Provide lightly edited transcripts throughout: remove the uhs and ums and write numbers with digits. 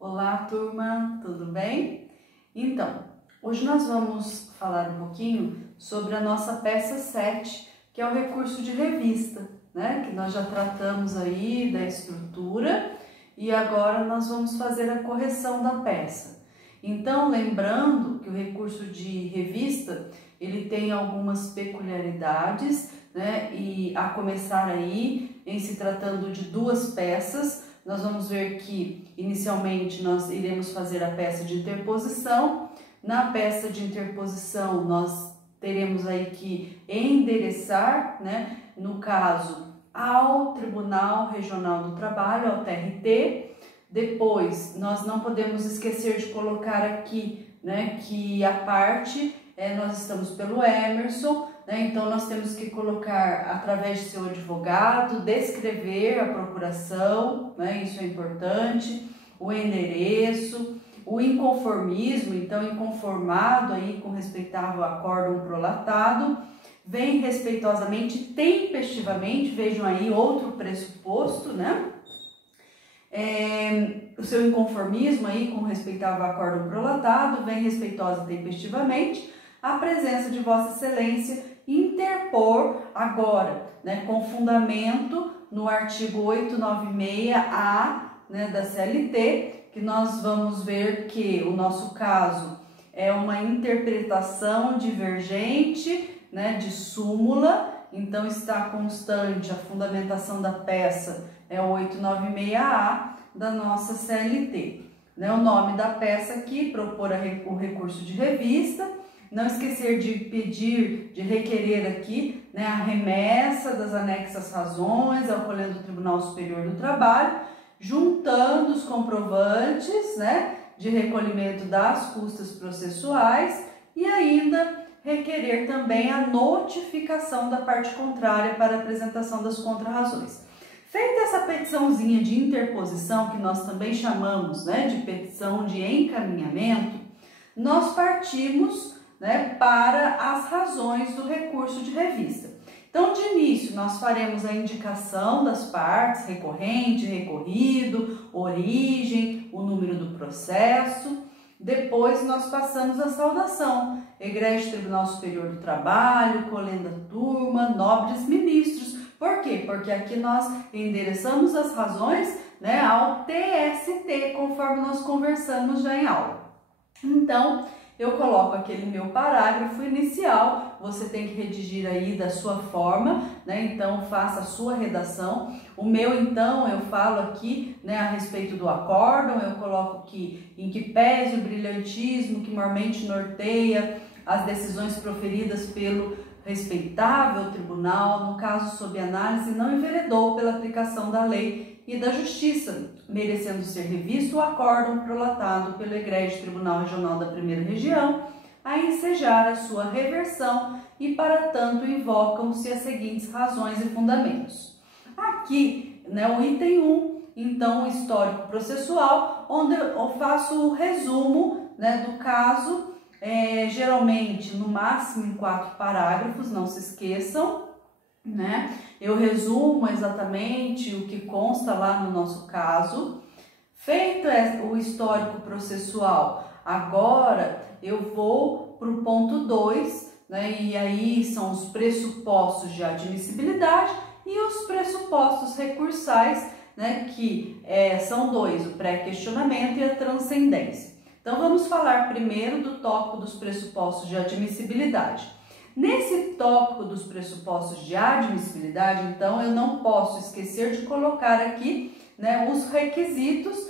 Olá, turma, tudo bem? Então, hoje nós vamos falar um pouquinho sobre a nossa peça 7, que é o recurso de revista, né? Que nós já tratamos aí da estrutura e agora nós vamos fazer a correção da peça. Então, lembrando que o recurso de revista, ele tem algumas peculiaridades, né? E a começar aí, em se tratando de duas peças, nós vamos ver que inicialmente nós iremos fazer a peça de interposição. Na peça de interposição nós teremos aí que endereçar, né, no caso ao Tribunal Regional do Trabalho, ao TRT. Depois nós não podemos esquecer de colocar aqui, né, que a parte nós estamos pelo Emerson. Então, nós temos que colocar, através de seu advogado, descrever a procuração, né? Isso é importante, o endereço, o inconformismo, então, inconformado aí com respectivo acórdão prolatado, vem respeitosamente, tempestivamente, vejam aí outro pressuposto, né? O seu inconformismo aí com respectivo acórdão prolatado, vem respeitosa tempestivamente, a presença de Vossa Excelência interpor agora, né, com fundamento no artigo 896-A, né, da CLT, que nós vamos ver que o nosso caso é uma interpretação divergente, né, de súmula. Então está constante a fundamentação da peça é o 896-A da nossa CLT. Né, o nome da peça aqui, propor o recurso de revista. Não esquecer de pedir, de requerer aqui, né, a remessa das anexas razões ao colégio do Tribunal Superior do Trabalho, juntando os comprovantes, né, de recolhimento das custas processuais e ainda requerer também a notificação da parte contrária para a apresentação das contrarrazões. Feita essa petiçãozinha de interposição, que nós também chamamos, né, de petição de encaminhamento, nós partimos, né, para as razões do recurso de revista. Então, de início, nós faremos a indicação das partes, recorrente, recorrido, origem, o número do processo. Depois, nós passamos a saudação, Egrégio Tribunal Superior do Trabalho, colenda turma, nobres ministros. Por quê? Porque aqui nós endereçamos as razões, né, ao TST, conforme nós conversamos já em aula. Então, eu coloco aquele meu parágrafo inicial, você tem que redigir aí da sua forma, né? Então faça a sua redação. O meu, então, eu falo aqui, né, a respeito do acórdão, eu coloco que em que pese o brilhantismo que mormente norteia as decisões proferidas pelo respeitável tribunal, no caso sob análise, não enveredou pela aplicação da lei e da justiça, merecendo ser revisto o acórdão prolatado pelo Egrégio Tribunal Regional da Primeira Região, a ensejar a sua reversão e, para tanto, invocam-se as seguintes razões e fundamentos. Aqui, né, o item 1, então, o histórico processual, onde eu faço o resumo, né, do caso, geralmente, no máximo em 4 parágrafos, não se esqueçam, né? Eu resumo exatamente o que consta lá no nosso caso. Feito o histórico processual, agora eu vou para o ponto 2, né? E aí são os pressupostos de admissibilidade e os pressupostos recursais, né? Que são 2, o pré-questionamento e a transcendência. Então vamos falar primeiro do tópico dos pressupostos de admissibilidade. Nesse tópico dos pressupostos de admissibilidade, então, eu não posso esquecer de colocar aqui, né, os requisitos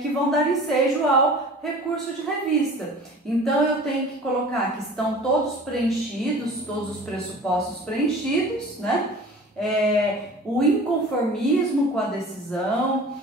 que vão dar ensejo ao recurso de revista. Então, eu tenho que colocar que estão todos preenchidos, todos os pressupostos preenchidos, né? O inconformismo com a decisão,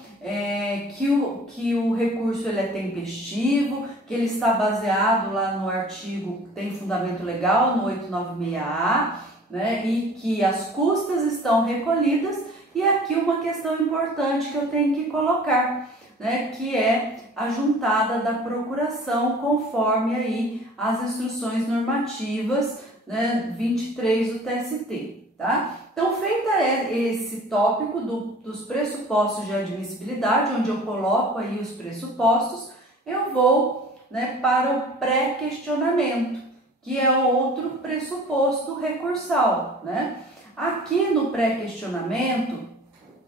que o recurso ele é tempestivo, que ele está baseado lá no artigo, tem fundamento legal, no 896-A, né, e que as custas estão recolhidas. E aqui uma questão importante que eu tenho que colocar, né, que é a juntada da procuração conforme aí as instruções normativas, né, 23 do TST, tá? Então, feita esse tópico dos pressupostos de admissibilidade, onde eu coloco aí os pressupostos, eu vou, né, para o pré-questionamento, que é outro pressuposto recursal, né? Aqui no pré-questionamento,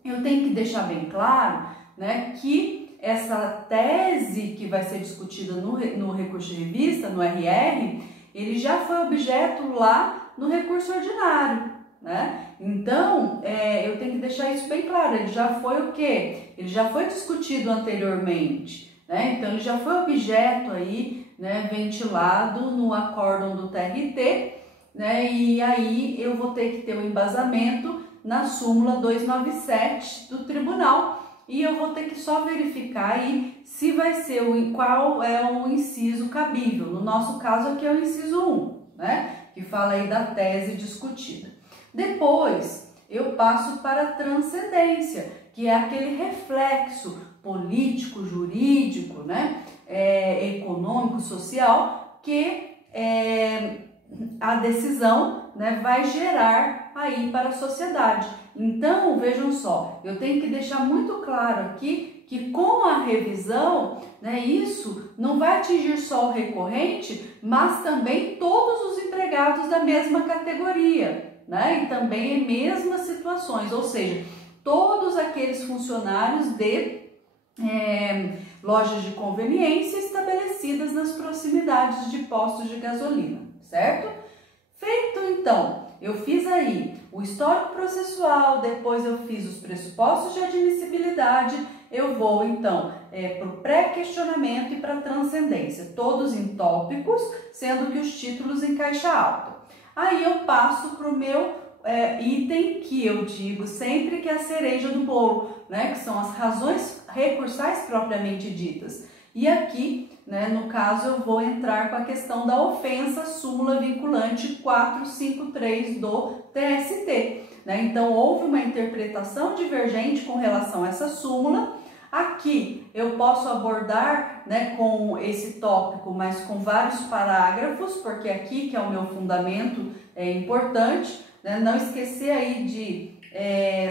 eu tenho que deixar bem claro, né, que essa tese que vai ser discutida no recurso de revista, no RR, ele já foi objeto lá no recurso ordinário, né? Então, eu tenho que deixar isso bem claro, ele já foi o quê? Ele já foi discutido anteriormente, né? Então, ele já foi objeto aí, né, ventilado no acórdão do TRT, né? E aí eu vou ter que ter o embasamento na súmula 297 do tribunal e eu vou ter que só verificar aí se vai ser qual é o inciso cabível. No nosso caso aqui é o inciso 1, né? Que fala aí da tese discutida. Depois eu passo para a transcendência, que é aquele reflexo político, jurídico, né? Econômico, social, que a decisão, né, vai gerar aí para a sociedade. Então, vejam só, eu tenho que deixar muito claro aqui que com a revisão, né, isso não vai atingir só o recorrente, mas também todos os empregados da mesma categoria, né, e também em mesmas situações, ou seja, todos aqueles funcionários de lojas de conveniência estabelecidas nas proximidades de postos de gasolina, certo? Feito então, eu fiz aí o histórico processual, depois eu fiz os pressupostos de admissibilidade, eu vou então para o pré-questionamento e para a transcendência, todos em tópicos, sendo que os títulos em caixa alta. Aí eu passo para o meu item que eu digo sempre que é a cereja do bolo, né, que são as razões recursais propriamente ditas. E aqui, né, no caso, eu vou entrar com a questão da ofensa súmula vinculante 453 do TST. Né? Então, houve uma interpretação divergente com relação a essa súmula. Aqui eu posso abordar, né, com esse tópico, mas com vários parágrafos, porque aqui que é o meu fundamento é importante, né? Não esquecer aí de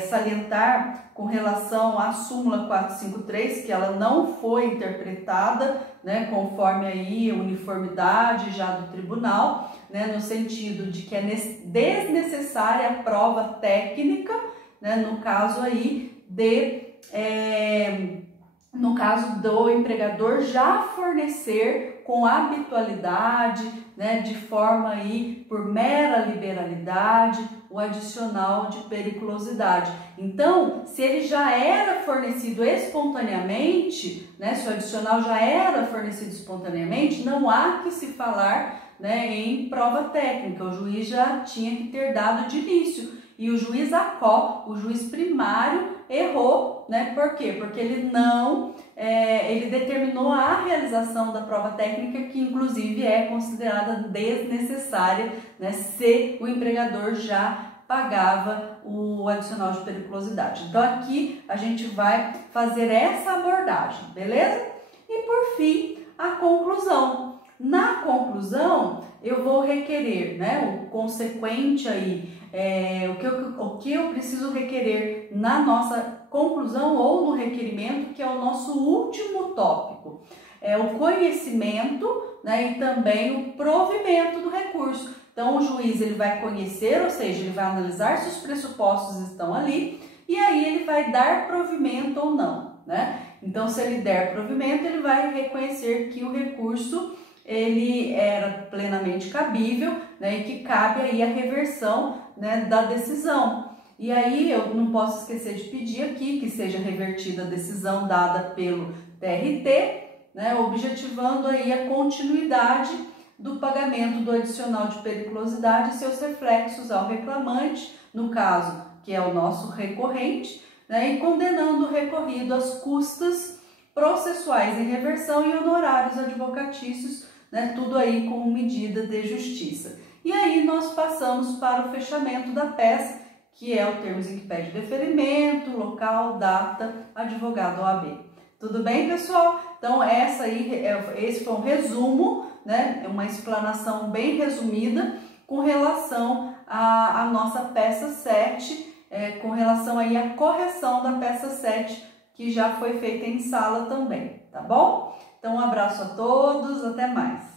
salientar com relação à súmula 453, que ela não foi interpretada, né, conforme aí a uniformidade já do tribunal, né, no sentido de que é desnecessária a prova técnica, né, no caso aí no caso do empregador já fornecer com habitualidade, né, de forma aí por mera liberalidade, o adicional de periculosidade. Então, se ele já era fornecido espontaneamente, né, se o adicional já era fornecido espontaneamente, não há que se falar, né, em prova técnica. O juiz já tinha que ter dado de início. E o juiz ACO, o juiz primário, errou, né? Por quê? Porque ele não, ele determinou a realização da prova técnica, que inclusive é considerada desnecessária, né? Se o empregador já pagava o adicional de periculosidade. Então aqui a gente vai fazer essa abordagem, beleza? E por fim, a conclusão. Na conclusão, eu vou requerer, né, o consequente aí, o que eu preciso requerer na nossa conclusão ou no requerimento, que é o nosso último tópico. É o conhecimento, né, e também o provimento do recurso. Então, o juiz ele vai conhecer, ou seja, ele vai analisar se os pressupostos estão ali e aí ele vai dar provimento ou não, né? Então, se ele der provimento, ele vai reconhecer que o recurso ele era plenamente cabível, né, e que cabe aí a reversão, né, da decisão. E aí eu não posso esquecer de pedir aqui que seja revertida a decisão dada pelo TRT, né, objetivando aí a continuidade do pagamento do adicional de periculosidade e seus reflexos ao reclamante, no caso que é o nosso recorrente, né, e condenando o recorrido às custas processuais em reversão e honorários advocatícios, né, tudo aí como medida de justiça. E aí nós passamos para o fechamento da peça, que é o termos em que pede deferimento, local, data, advogado OAB. Tudo bem, pessoal? Então esse foi um resumo, né, uma explanação bem resumida com relação a nossa peça 7, com relação aí à correção da peça 7, que já foi feita em sala também, tá bom? Então, um abraço a todos, até mais!